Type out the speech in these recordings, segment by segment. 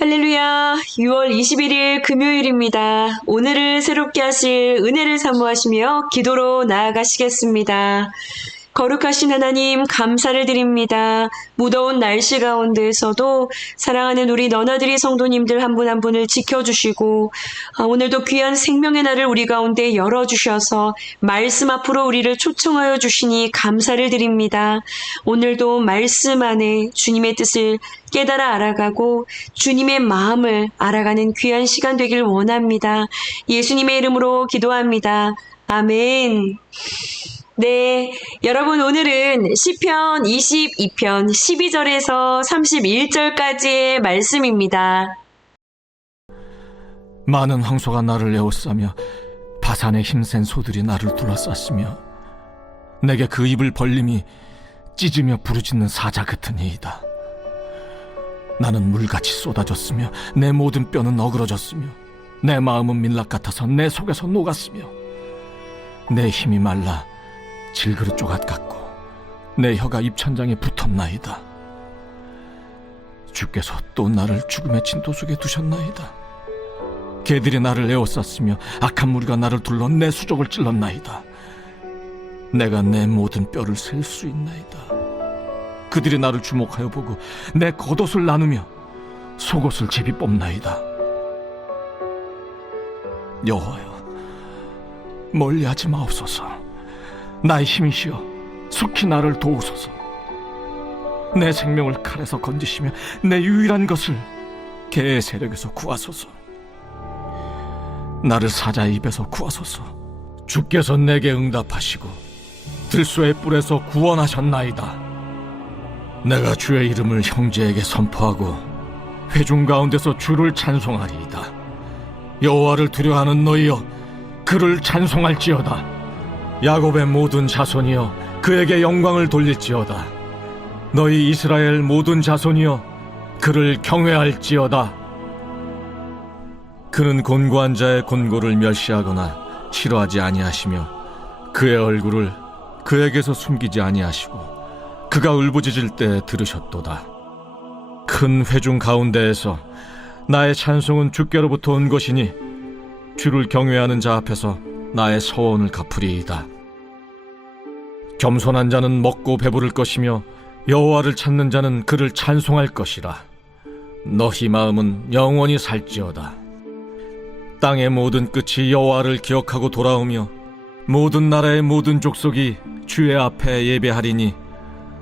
할렐루야, 6월 21일 금요일입니다. 오늘을 새롭게 하실 은혜를 사모하시며 기도로 나아가시겠습니다. 거룩하신 하나님 감사를 드립니다. 무더운 날씨 가운데에서도 사랑하는 우리 너나들이 성도님들 한 분 한 분을 지켜주시고 오늘도 귀한 생명의 날을 우리 가운데 열어주셔서 말씀 앞으로 우리를 초청하여 주시니 감사를 드립니다. 오늘도 말씀 안에 주님의 뜻을 깨달아 알아가고 주님의 마음을 알아가는 귀한 시간 되길 원합니다. 예수님의 이름으로 기도합니다. 아멘. 네, 여러분 오늘은 시편 22편 12절에서 31절까지의 말씀입니다. 많은 황소가 나를 에워싸며 바산의 힘센 소들이 나를 둘러쌌으며 내게 그 입을 벌림이 찢으며 부르짖는 사자 같으니이다. 나는 물같이 쏟아졌으며 내 모든 뼈는 어그러졌으며 내 마음은 밀랍 같아서 내 속에서 녹았으며 내 힘이 말라 질그릇 조각 같고 내 혀가 입천장에 붙었나이다. 주께서 또 나를 죽음의 진토 속에 두셨나이다. 개들이 나를 에워쌌으며 악한 무리가 나를 둘러 내 수족을 찔렀나이다. 내가 내 모든 뼈를 셀 수 있나이다. 그들이 나를 주목하여 보고 내 겉옷을 나누며 속옷을 제비 뽑나이다. 여호와여, 멀리하지 마옵소서. 나의 힘이시여 속히 나를 도우소서. 내 생명을 칼에서 건지시며 내 유일한 것을 개의 세력에서 구하소서. 나를 사자의 입에서 구하소서. 주께서 내게 응답하시고 들소의 뿔에서 구원하셨나이다. 내가 주의 이름을 형제에게 선포하고 회중 가운데서 주를 찬송하리이다. 여호와를 두려워하는 너희여, 그를 찬송할지어다. 야곱의 모든 자손이여, 그에게 영광을 돌릴지어다. 너희 이스라엘 모든 자손이여, 그를 경외할지어다. 그는 곤고한 자의 곤고를 멸시하거나 싫어하지 아니하시며 그의 얼굴을 그에게서 숨기지 아니하시고 그가 울부짖을 때 들으셨도다. 큰 회중 가운데에서 나의 찬송은 주께로부터 온 것이니 주를 경외하는 자 앞에서 나의 서원을 갚으리이다. 겸손한 자는 먹고 배부를 것이며 여호와를 찾는 자는 그를 찬송할 것이라. 너희 마음은 영원히 살지어다. 땅의 모든 끝이 여호와를 기억하고 돌아오며 모든 나라의 모든 족속이 주의 앞에 예배하리니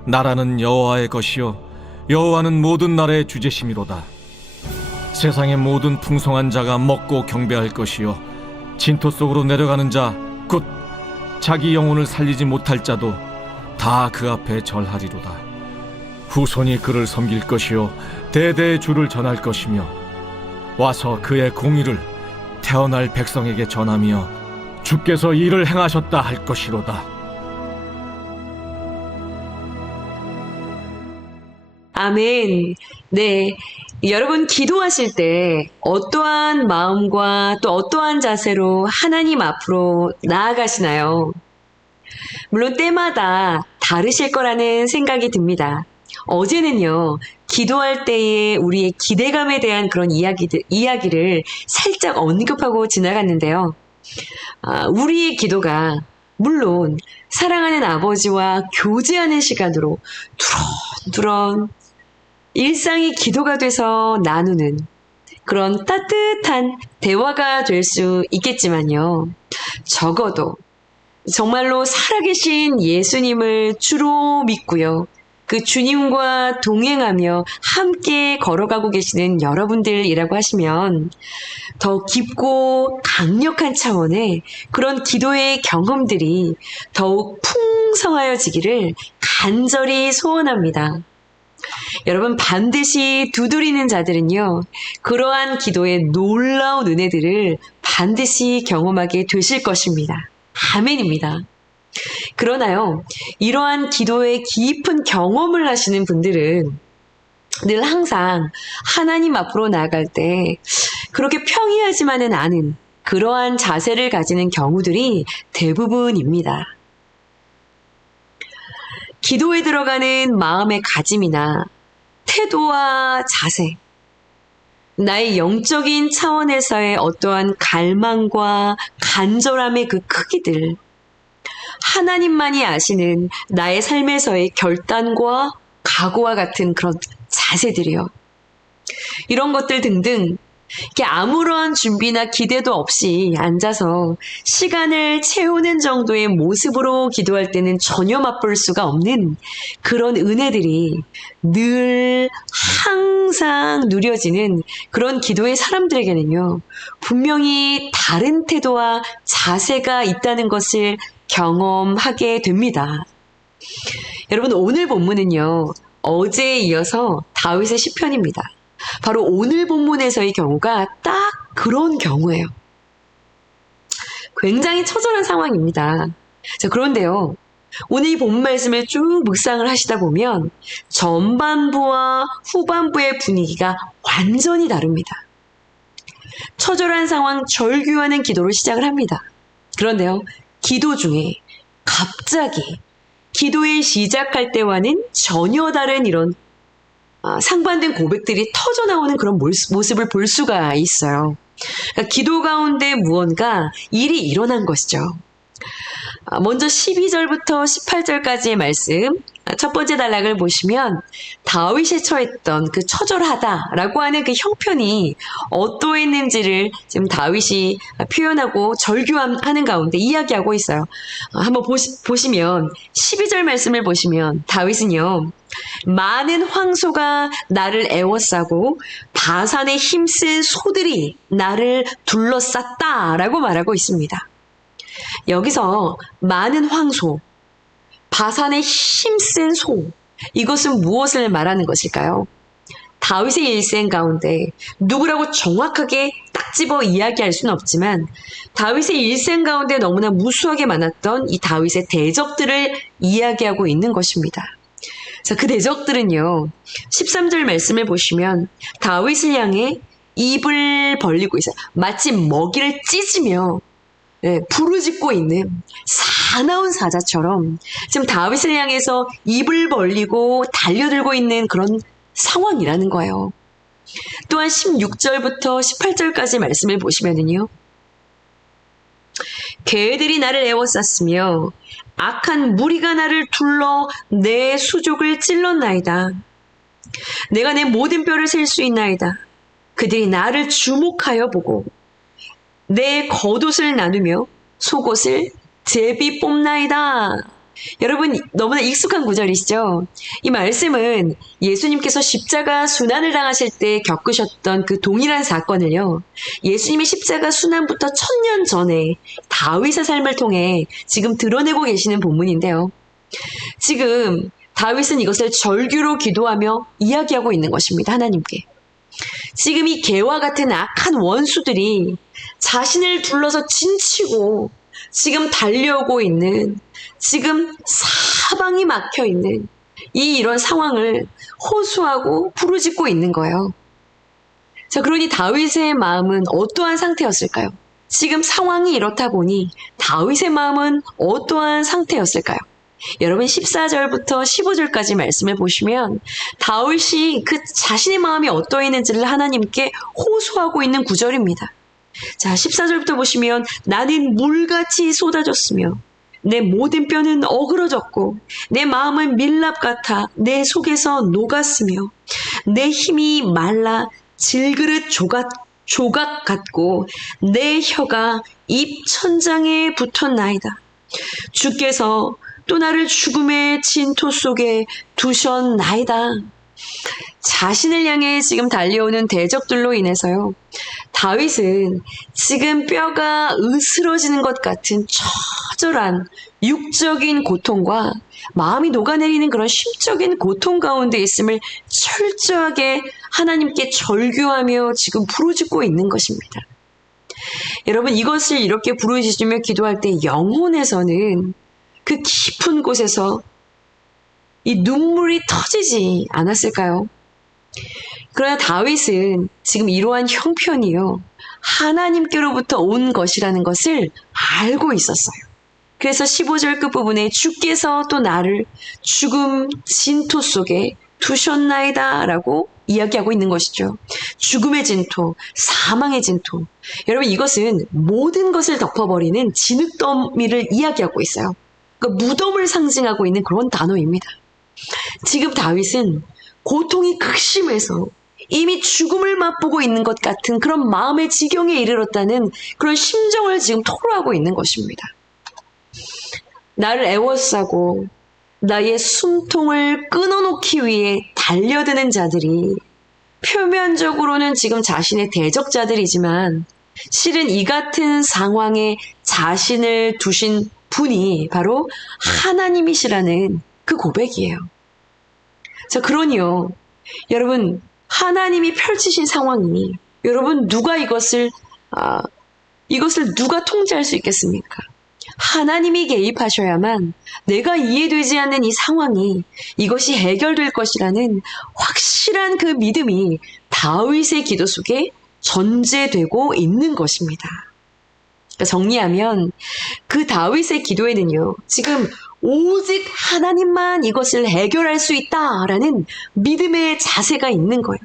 나라는 여호와의 것이요 여호와는 모든 나라의 주제심이로다. 세상의 모든 풍성한 자가 먹고 경배할 것이요 진토 속으로 내려가는 자, 곧 자기 영혼을 살리지 못할 자도 다 그 앞에 절하리로다. 후손이 그를 섬길 것이요 대대의 주를 전할 것이며 와서 그의 공의를 태어날 백성에게 전하며 주께서 이를 행하셨다 할 것이로다. 아멘. 네. 여러분 기도하실 때 어떠한 마음과 또 어떠한 자세로 하나님 앞으로 나아가시나요? 물론 때마다 다르실 거라는 생각이 듭니다. 어제는요, 기도할 때의 우리의 기대감에 대한 그런 이야기를 살짝 언급하고 지나갔는데요. 우리의 기도가 물론 사랑하는 아버지와 교제하는 시간으로 두런두런 일상이 기도가 돼서 나누는 그런 따뜻한 대화가 될 수 있겠지만요. 적어도 정말로 살아계신 예수님을 주로 믿고요. 그 주님과 동행하며 함께 걸어가고 계시는 여러분들이라고 하시면 더 깊고 강력한 차원의 그런 기도의 경험들이 더욱 풍성하여지기를 간절히 소원합니다. 여러분 반드시 두드리는 자들은요, 그러한 기도의 놀라운 은혜들을 반드시 경험하게 되실 것입니다. 아멘입니다. 그러나요, 이러한 기도의 깊은 경험을 하시는 분들은 늘 항상 하나님 앞으로 나아갈 때 그렇게 평이하지만은 않은 그러한 자세를 가지는 경우들이 대부분입니다. 기도에 들어가는 마음의 가짐이나 태도와 자세, 나의 영적인 차원에서의 어떠한 갈망과 간절함의 그 크기들, 하나님만이 아시는 나의 삶에서의 결단과 각오와 같은 그런 자세들이요. 이런 것들 등등 이렇게 아무런 준비나 기대도 없이 앉아서 시간을 채우는 정도의 모습으로 기도할 때는 전혀 맛볼 수가 없는 그런 은혜들이 늘 항상 누려지는 그런 기도의 사람들에게는요, 분명히 다른 태도와 자세가 있다는 것을 경험하게 됩니다. 여러분, 오늘 본문은요, 어제에 이어서 다윗의 시편입니다. 바로 오늘 본문에서의 경우가 딱 그런 경우예요. 굉장히 처절한 상황입니다. 자, 그런데요, 오늘 이 본문 말씀을 쭉 묵상을 하시다 보면 전반부와 후반부의 분위기가 완전히 다릅니다. 처절한 상황, 절규하는 기도로 시작을 합니다. 그런데요, 기도 중에 갑자기 기도에 시작할 때와는 전혀 다른 이런 상반된 고백들이 터져 나오는 그런 모습을 볼 수가 있어요. 그러니까 기도 가운데 무언가 일이 일어난 것이죠. 먼저 12절부터 18절까지의 말씀, 첫 번째 단락을 보시면 다윗이 처했던 그 처절하다라고 하는 그 형편이 어떠했는지를 지금 다윗이 표현하고 절규하는 가운데 이야기하고 있어요. 한번 보시면 12절 말씀을 보시면 다윗은요, 많은 황소가 나를 애워싸고 바산의 힘센 소들이 나를 둘러쌌다라고 말하고 있습니다. 여기서 많은 황소, 바산의 힘센 소, 이것은 무엇을 말하는 것일까요? 다윗의 일생 가운데 누구라고 정확하게 딱 집어 이야기할 수는 없지만 다윗의 일생 가운데 너무나 무수하게 많았던 이 다윗의 대적들을 이야기하고 있는 것입니다. 자, 그 대적들은요, 13절 말씀을 보시면 다윗을 향해 입을 벌리고 있어요. 마치 먹이를 찢으며 부르짖고 있는 사나운 사자처럼 지금 다윗을 향해서 입을 벌리고 달려들고 있는 그런 상황이라는 거예요. 또한 16절부터 18절까지 말씀을 보시면은요, 개들이 나를 애워쌌으며 악한 무리가 나를 둘러 내 수족을 찔렀나이다. 내가 내 모든 뼈를 셀 수 있나이다. 그들이 나를 주목하여 보고 내 겉옷을 나누며 속옷을 제비 뽑나이다. 여러분, 너무나 익숙한 구절이시죠? 이 말씀은 예수님께서 십자가 순환을 당하실 때 겪으셨던 그 동일한 사건을요, 예수님의 십자가 순환부터 1000년 전에 다윗의 삶을 통해 지금 드러내고 계시는 본문인데요. 지금 다윗은 이것을 절규로 기도하며 이야기하고 있는 것입니다. 하나님께. 지금 이 개와 같은 악한 원수들이 자신을 둘러서 진치고 지금 달려오고 있는, 지금 사방이 막혀 있는 이런 상황을 호소하고 부르짖고 있는 거예요. 자, 그러니 다윗의 마음은 어떠한 상태였을까요? 지금 상황이 이렇다 보니 다윗의 마음은 어떠한 상태였을까요? 여러분, 14절부터 15절까지 말씀을 보시면 다윗이 그 자신의 마음이 어떠했는지를 하나님께 호소하고 있는 구절입니다. 자, 14절부터 보시면 나는 물같이 쏟아졌으며 내 모든 뼈는 어그러졌고 내 마음은 밀랍 같아 내 속에서 녹았으며 내 힘이 말라 질그릇 조각 같고 내 혀가 입 천장에 붙었나이다. 주께서 또 나를 죽음의 진토 속에 두셨나이다. 자신을 향해 지금 달려오는 대적들로 인해서요, 다윗은 지금 뼈가 으스러지는 것 같은 처절한 육적인 고통과 마음이 녹아내리는 그런 심적인 고통 가운데 있음을 철저하게 하나님께 절규하며 지금 부르짖고 있는 것입니다. 여러분, 이것을 이렇게 부르짖으며 기도할 때 영혼에서는 그 깊은 곳에서 이 눈물이 터지지 않았을까요? 그러나 다윗은 지금 이러한 형편이요, 하나님께로부터 온 것이라는 것을 알고 있었어요. 그래서 15절 끝부분에 주께서 또 나를 죽음 진토 속에 두셨나이다 라고 이야기하고 있는 것이죠. 죽음의 진토, 사망의 진토. 여러분, 이것은 모든 것을 덮어버리는 진흙더미를 이야기하고 있어요. 그러니까 무덤을 상징하고 있는 그런 단어입니다. 지금 다윗은 고통이 극심해서 이미 죽음을 맛보고 있는 것 같은 그런 마음의 지경에 이르렀다는 그런 심정을 지금 토로하고 있는 것입니다. 나를 애워싸고 나의 숨통을 끊어놓기 위해 달려드는 자들이 표면적으로는 지금 자신의 대적자들이지만 실은 이 같은 상황에 자신을 두신 분이 바로 하나님이시라는 그 고백이에요. 자, 그러니요. 여러분, 하나님이 펼치신 상황이 여러분 누가 이것을 누가 통제할 수 있겠습니까? 하나님이 개입하셔야만 내가 이해되지 않는 이 상황이 이것이 해결될 것이라는 확실한 그 믿음이 다윗의 기도 속에 전제되고 있는 것입니다. 그러니까 정리하면 그 다윗의 기도에는요, 지금 오직 하나님만 이것을 해결할 수 있다라는 믿음의 자세가 있는 거예요.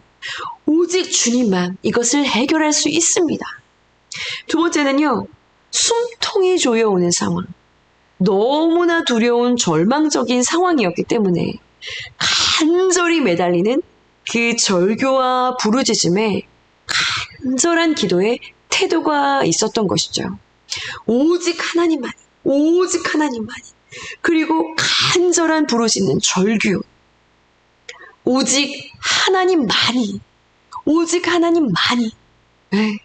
오직 주님만 이것을 해결할 수 있습니다. 두 번째는요, 숨통이 조여오는 상황. 너무나 두려운 절망적인 상황이었기 때문에 간절히 매달리는 그 절규와 부르짖음에 간절한 기도의 태도가 있었던 것이죠. 오직 하나님만이, 오직 하나님만이. 그리고 간절한 부르짖는 절규. 오직 하나님만이, 오직 하나님만이. 네.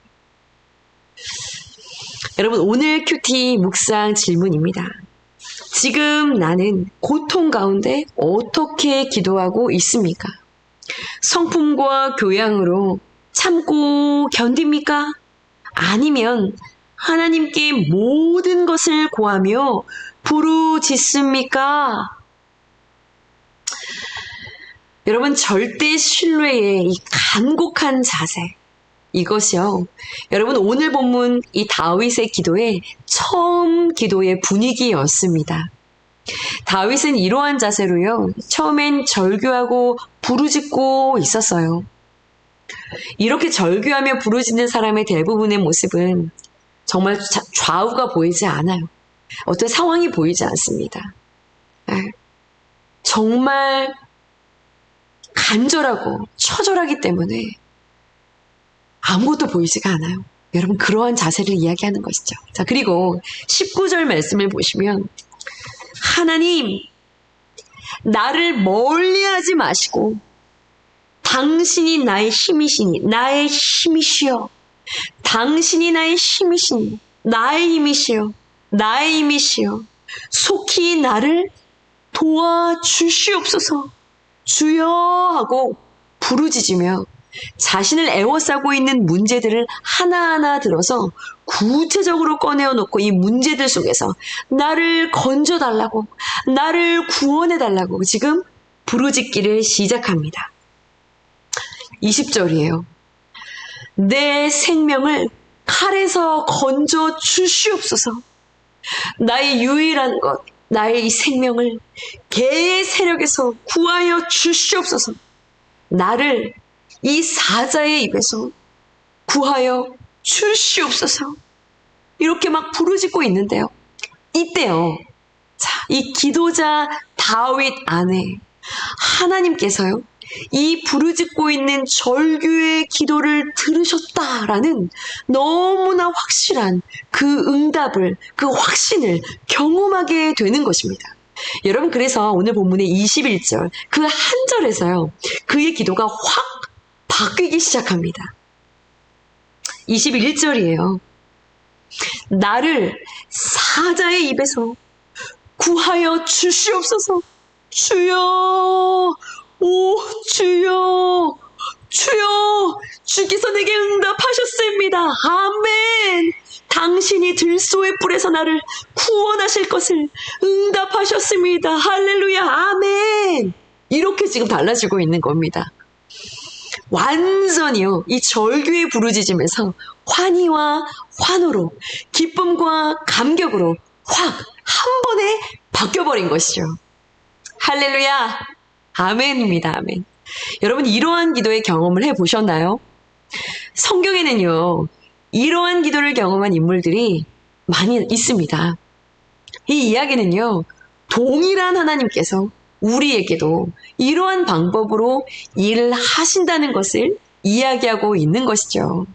여러분, 오늘 큐티 묵상 질문입니다. 지금 나는 고통 가운데 어떻게 기도하고 있습니까? 성품과 교양으로 참고 견딥니까? 아니면 하나님께 모든 것을 고하며 부르짖습니까? 여러분, 절대 신뢰의 이 간곡한 자세, 이것이요, 여러분, 오늘 본문 이 다윗의 기도의 처음 기도의 분위기였습니다. 다윗은 이러한 자세로요, 처음엔 절규하고 부르짖고 있었어요. 이렇게 절규하며 부르짖는 사람의 대부분의 모습은 정말 좌우가 보이지 않아요. 어떤 상황이 보이지 않습니다. 정말 간절하고 처절하기 때문에 아무것도 보이지가 않아요. 여러분, 그러한 자세를 이야기하는 것이죠. 자, 그리고 19절 말씀을 보시면, 하나님, 나를 멀리하지 마시고 당신이 나의 힘이시니, 나의 힘이시여. 당신이 나의 힘이시니, 나의 힘이시여, 나의 힘이시여. 속히 나를 도와주시옵소서. 주여 하고 부르짖으며 자신을 애워싸고 있는 문제들을 하나하나 들어서 구체적으로 꺼내어 놓고 이 문제들 속에서 나를 건져달라고, 나를 구원해달라고 지금 부르짖기를 시작합니다. 20절이에요. 내 생명을 칼에서 건져 주시옵소서. 나의 유일한 것, 나의 이 생명을 개의 세력에서 구하여 주시옵소서. 나를 이 사자의 입에서 구하여 주시옵소서. 이렇게 막 부르짖고 있는데요. 이때요, 자, 이 기도자 다윗 안에 하나님께서요, 이 부르짖고 있는 절규의 기도를 들으셨다라는 너무나 확실한 그 응답을, 그 확신을 경험하게 되는 것입니다. 여러분, 그래서 오늘 본문의 21절 그 한 절에서요, 그의 기도가 확 바뀌기 시작합니다. 21절이에요. 나를 사자의 입에서 구하여 주시옵소서. 주여, 오 주여, 주여, 주께서 내게 응답하셨습니다. 아멘. 당신이 들소의 뿔에서 나를 구원하실 것을 응답하셨습니다. 할렐루야, 아멘. 이렇게 지금 달라지고 있는 겁니다. 완전히요, 이 절규의 부르짖음에서 환희와 환호로, 기쁨과 감격으로 확 한 번에 바뀌어버린 것이죠. 할렐루야, 아멘입니다. 아멘. 여러분, 이러한 기도의 경험을 해보셨나요? 성경에는요, 이러한 기도를 경험한 인물들이 많이 있습니다. 이 이야기는요, 동일한 하나님께서 우리에게도 이러한 방법으로 일을 하신다는 것을 이야기하고 있는 것이죠.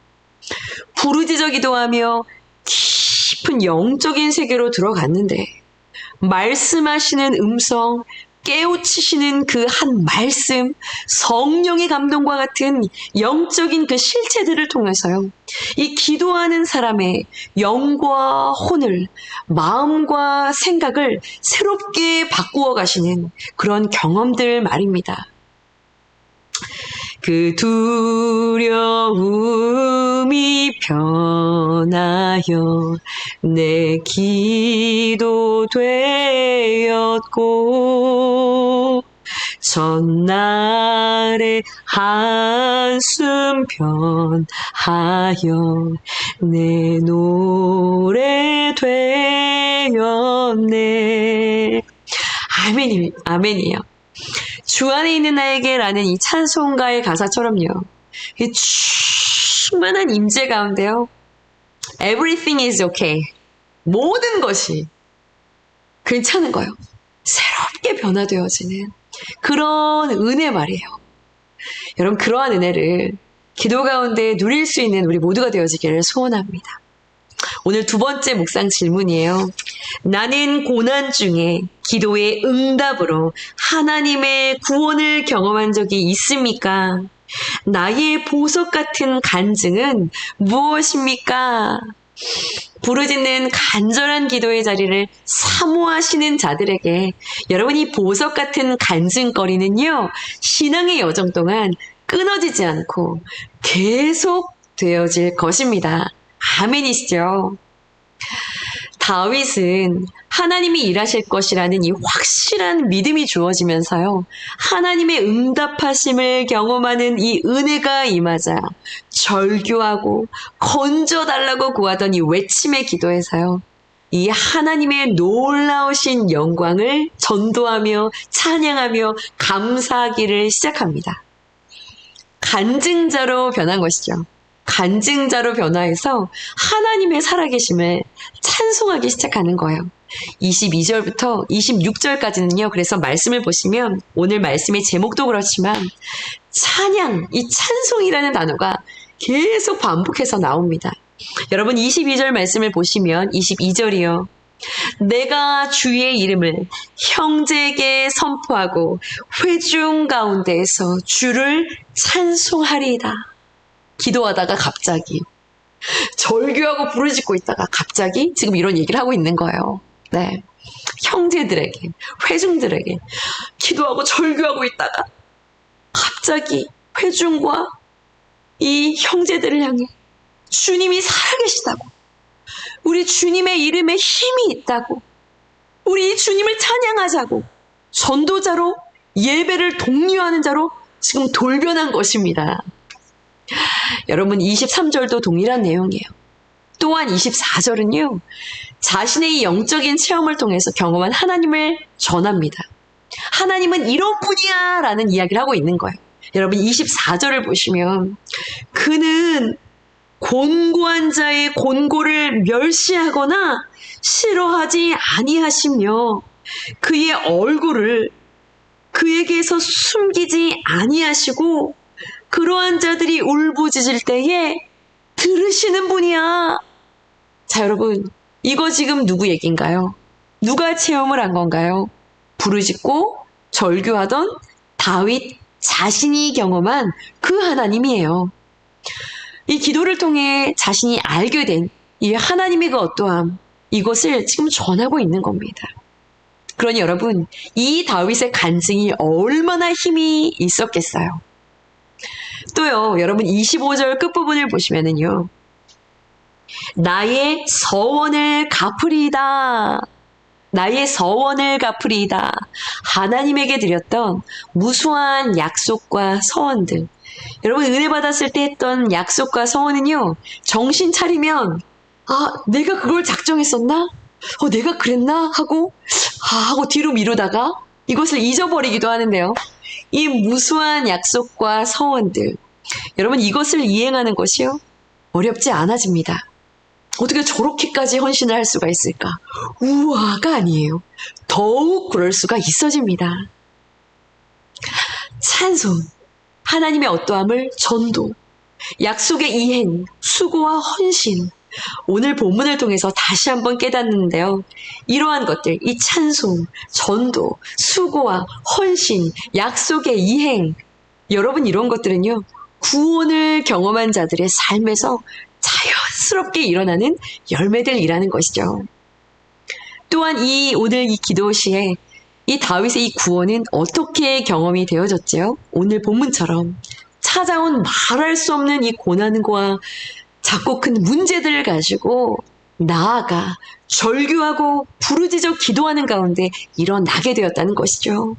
부르짖어 기도하며 깊은 영적인 세계로 들어갔는데 말씀하시는 음성, 깨우치시는 그 한 말씀, 성령의 감동과 같은 영적인 그 실체들을 통해서요, 이 기도하는 사람의 영과 혼을, 마음과 생각을 새롭게 바꾸어 가시는 그런 경험들 말입니다. 그 두려움이 변하여 내 기도 되었고 전날의 한숨 변하여 내 노래 되었네. 아멘이에요. 주 안에 있는 나에게 라는 이 찬송가의 가사처럼요, 이 충만한 임재 가운데요, Everything is okay. 모든 것이 괜찮은 거예요. 새롭게 변화되어지는 그런 은혜 말이에요. 여러분, 그러한 은혜를 기도 가운데 누릴 수 있는 우리 모두가 되어지기를 소원합니다. 오늘 두 번째 묵상 질문이에요. 나는 고난 중에 기도의 응답으로 하나님의 구원을 경험한 적이 있습니까? 나의 보석 같은 간증은 무엇입니까? 부르짖는 간절한 기도의 자리를 사모하시는 자들에게 여러분, 이 보석 같은 간증거리는요, 신앙의 여정 동안 끊어지지 않고 계속 되어질 것입니다. 아멘이시죠? 다윗은 하나님이 일하실 것이라는 이 확실한 믿음이 주어지면서요, 하나님의 응답하심을 경험하는 이 은혜가 임하자 절규하고 건져달라고 구하던 이 외침의 기도에서요, 이 하나님의 놀라우신 영광을 전도하며 찬양하며 감사하기를 시작합니다. 간증자로 변한 것이죠. 간증자로 변화해서 하나님의 살아계심을 찬송하기 시작하는 거예요. 22절부터 26절까지는요. 그래서 말씀을 보시면 오늘 말씀의 제목도 그렇지만 찬양, 이 찬송이라는 단어가 계속 반복해서 나옵니다. 여러분, 22절 말씀을 보시면 22절이요. 내가 주의 이름을 형제에게 선포하고 회중 가운데에서 주를 찬송하리이다. 기도하다가 갑자기 절규하고 부르짖고 있다가 갑자기 지금 이런 얘기를 하고 있는 거예요. 네, 형제들에게, 회중들에게 기도하고 절규하고 있다가 갑자기 회중과 이 형제들을 향해 주님이 살아계시다고, 우리 주님의 이름에 힘이 있다고, 우리 주님을 찬양하자고 전도자로, 예배를 독려하는 자로 지금 돌변한 것입니다. 여러분, 23절도 동일한 내용이에요. 또한 24절은요, 자신의 이 영적인 체험을 통해서 경험한 하나님을 전합니다. 하나님은 이런 분이야 라는 이야기를 하고 있는 거예요. 여러분, 24절을 보시면 그는 곤고한 자의 곤고를 멸시하거나 싫어하지 아니하시며 그의 얼굴을 그에게서 숨기지 아니하시고 그러한 자들이 울부짖을 때에 들으시는 분이야. 자, 여러분, 이거 지금 누구 얘기인가요? 누가 체험을 한 건가요? 부르짖고 절규하던 다윗 자신이 경험한 그 하나님이에요. 이 기도를 통해 자신이 알게 된 이 하나님의 그 어떠함, 이것을 지금 전하고 있는 겁니다. 그러니 여러분, 이 다윗의 간증이 얼마나 힘이 있었겠어요. 또요, 여러분, 25절 끝부분을 보시면은요, 나의 서원을 갚으리이다. 나의 서원을 갚으리이다. 하나님에게 드렸던 무수한 약속과 서원들. 여러분, 은혜 받았을 때 했던 약속과 서원은요, 정신 차리면 내가 그걸 작정했었나? 내가 그랬나? 하고 뒤로 미루다가 이것을 잊어버리기도 하는데요. 이 무수한 약속과 서원들, 여러분 이것을 이행하는 것이요 어렵지 않아집니다. 어떻게 저렇게까지 헌신을 할 수가 있을까? 우와가 아니에요. 더욱 그럴 수가 있어집니다. 찬송, 하나님의 어떠함을 전도, 약속의 이행, 수고와 헌신, 오늘 본문을 통해서 다시 한번 깨닫는데요. 이러한 것들, 이 찬송, 전도, 수고와 헌신, 약속의 이행, 여러분 이런 것들은요. 구원을 경험한 자들의 삶에서 자연스럽게 일어나는 열매들이라는 것이죠. 또한 오늘 이 기도 시에 이 다윗의 이 구원은 어떻게 경험이 되어졌죠? 오늘 본문처럼 찾아온 말할 수 없는 이 고난과 작고 큰 문제들을 가지고 나아가 절규하고 부르짖어 기도하는 가운데 일어나게 되었다는 것이죠.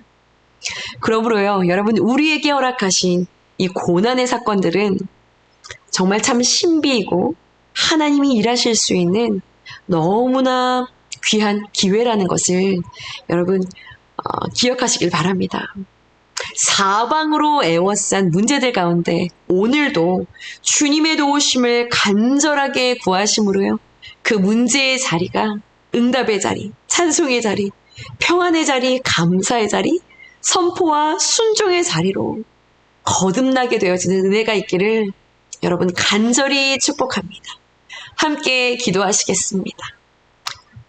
그러므로요, 여러분 우리에게 허락하신 이 고난의 사건들은 정말 참 신비이고 하나님이 일하실 수 있는 너무나 귀한 기회라는 것을 여러분 기억하시길 바랍니다. 사방으로 애워싼 문제들 가운데 오늘도 주님의 도우심을 간절하게 구하심으로요. 그 문제의 자리가 응답의 자리, 찬송의 자리, 평안의 자리, 감사의 자리, 선포와 순종의 자리로 거듭나게 되어지는 은혜가 있기를 여러분 간절히 축복합니다. 함께 기도하시겠습니다.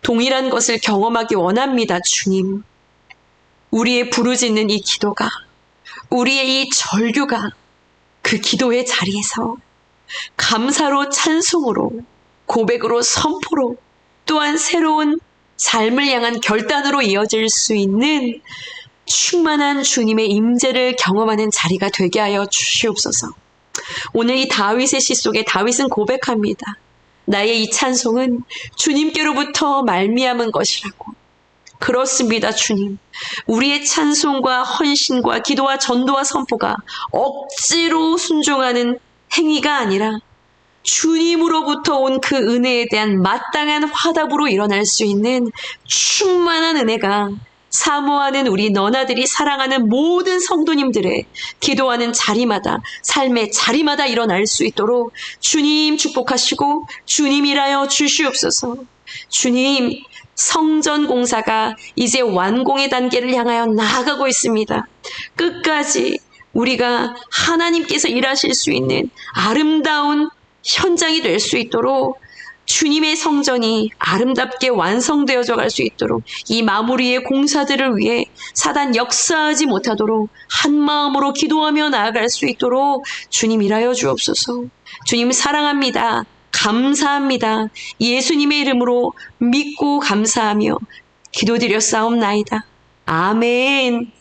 동일한 것을 경험하기 원합니다, 주님. 우리의 부르짖는 이 기도가, 우리의 이 절규가 그 기도의 자리에서 감사로 찬송으로, 고백으로 선포로, 또한 새로운 삶을 향한 결단으로 이어질 수 있는 충만한 주님의 임재를 경험하는 자리가 되게 하여 주시옵소서. 오늘 이 다윗의 시 속에 다윗은 고백합니다. 나의 이 찬송은 주님께로부터 말미암은 것이라고. 그렇습니다, 주님. 우리의 찬송과 헌신과 기도와 전도와 선포가 억지로 순종하는 행위가 아니라 주님으로부터 온 그 은혜에 대한 마땅한 화답으로 일어날 수 있는 충만한 은혜가 사모하는 우리 너나들이 사랑하는 모든 성도님들의 기도하는 자리마다, 삶의 자리마다 일어날 수 있도록 주님 축복하시고 주님 일하여 주시옵소서. 주님, 성전 공사가 이제 완공의 단계를 향하여 나아가고 있습니다. 끝까지 우리가 하나님께서 일하실 수 있는 아름다운 현장이 될 수 있도록 주님의 성전이 아름답게 완성되어져 갈 수 있도록 이 마무리의 공사들을 위해 사단 역사하지 못하도록 한 마음으로 기도하며 나아갈 수 있도록 주님 일하여 주옵소서. 주님 사랑합니다. 감사합니다. 예수님의 이름으로 믿고 감사하며 기도드렸사옵나이다. 아멘.